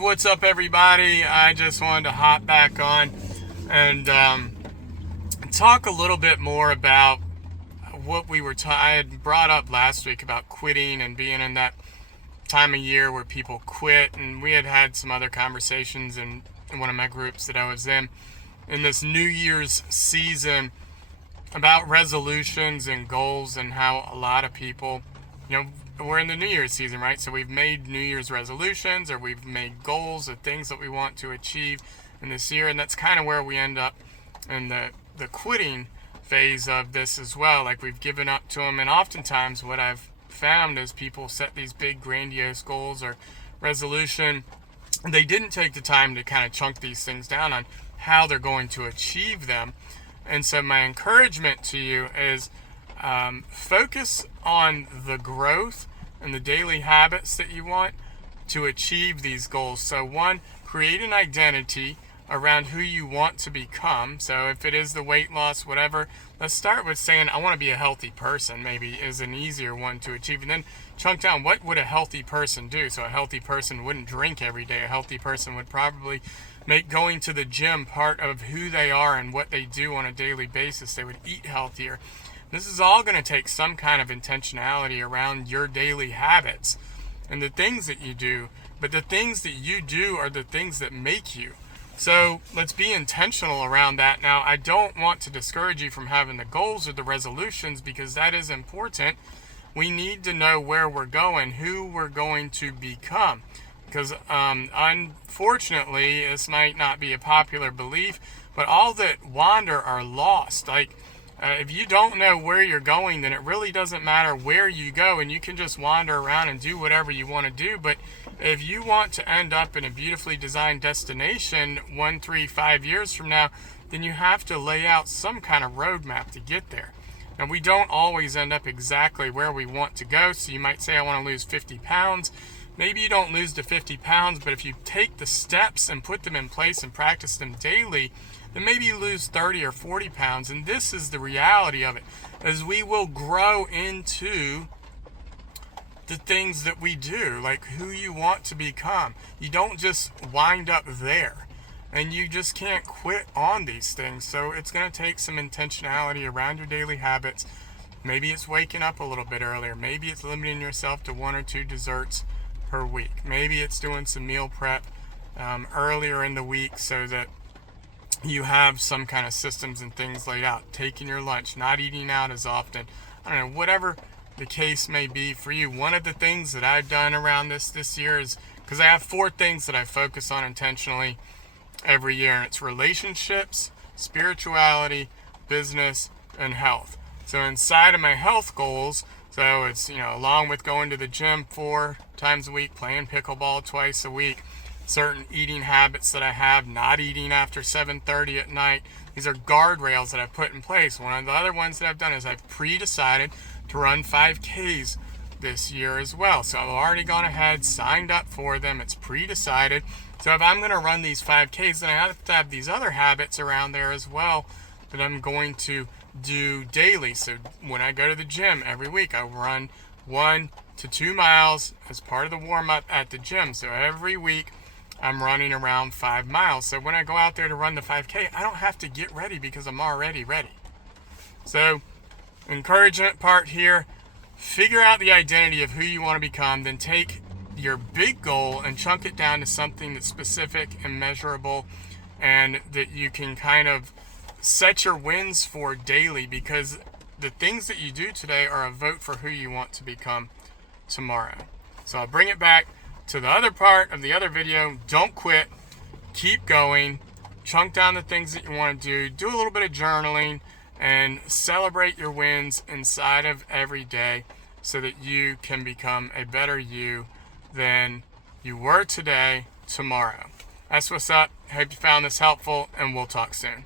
what's up everybody? I just wanted to hop back on and talk a little bit more about what I had brought up last week about quitting and being in that time of year where people quit, and we had some other conversations in one of my groups that I was in this New Year's season about resolutions and goals, and how a lot of people, we're in the New Year's season, right? So we've made New Year's resolutions, or we've made goals of things that we want to achieve in this year, and that's kind of where we end up in the quitting phase of this as well. Like, we've given up to them, and oftentimes what I've found is people set these big grandiose goals or resolution, and they didn't take the time to kind of chunk these things down on how they're going to achieve them. And so my encouragement to you is focus on the growth and the daily habits that you want to achieve these goals. So one, create an identity around who you want to become. So if it is the weight loss, whatever, let's start with saying, I want to be a healthy person, maybe is an easier one to achieve. And then chunk down, what would a healthy person do? So a healthy person wouldn't drink every day. A healthy person would probably make going to the gym part of who they are and what they do on a daily basis. They would eat healthier. This is all going to take some kind of intentionality around your daily habits and the things that you do. But the things that you do are the things that make you. So let's be intentional around that. Now, I don't want to discourage you from having the goals or the resolutions, because that is important. We need to know where we're going, who we're going to become. Because unfortunately, this might not be a popular belief, but all that wander are lost. Like, if you don't know where you're going, then it really doesn't matter where you go, and you can just wander around and do whatever you want to do. But if you want to end up in a beautifully designed destination 1, 3, 5 years from now, then you have to lay out some kind of roadmap to get there. Now, we don't always end up exactly where we want to go. So you might say, I want to lose 50 pounds. Maybe you don't lose the 50 pounds, but if you take the steps and put them in place and practice them daily, then maybe you lose 30 or 40 pounds. And this is the reality of it, as we will grow into the things that we do, like who you want to become. You don't just wind up there, and you just can't quit on these things. So it's going to take some intentionality around your daily habits. Maybe it's waking up a little bit earlier. Maybe it's limiting yourself to 1 or 2 desserts per week. Maybe it's doing some meal prep earlier in the week so that you have some kind of systems and things laid out. Taking your lunch, not eating out as often. I don't know, whatever the case may be for you. One of the things that I've done around this year is, because I have 4 things that I focus on intentionally every year, and it's relationships, spirituality, business, and health. So inside of my health goals, so it's, along with going to the gym 4 times a week, playing pickleball twice a week, certain eating habits that I have, not eating after 7:30 at night. These are guardrails that I've put in place. One of the other ones that I've done is I've pre-decided to run 5Ks this year as well. So I've already gone ahead, signed up for them. It's pre-decided. So if I'm going to run these 5Ks, then I have to have these other habits around there as well that I'm going to do daily. So when I go to the gym every week, I run 1 to 2 miles as part of the warm-up at the gym. So every week I'm running around 5 miles. So when I go out there to run the 5K, I don't have to get ready because I'm already ready. So encouragement part here, figure out the identity of who you want to become, then take your big goal and chunk it down to something that's specific and measurable, and that you can kind of set your wins for daily, because the things that you do today are a vote for who you want to become tomorrow. So I'll bring it back to the other part of the other video. Don't quit, keep going, chunk down the things that you want to do a little bit of journaling, and celebrate your wins inside of every day so that you can become a better you than you were today, tomorrow. That's what's up. Hope you found this helpful, and we'll talk soon.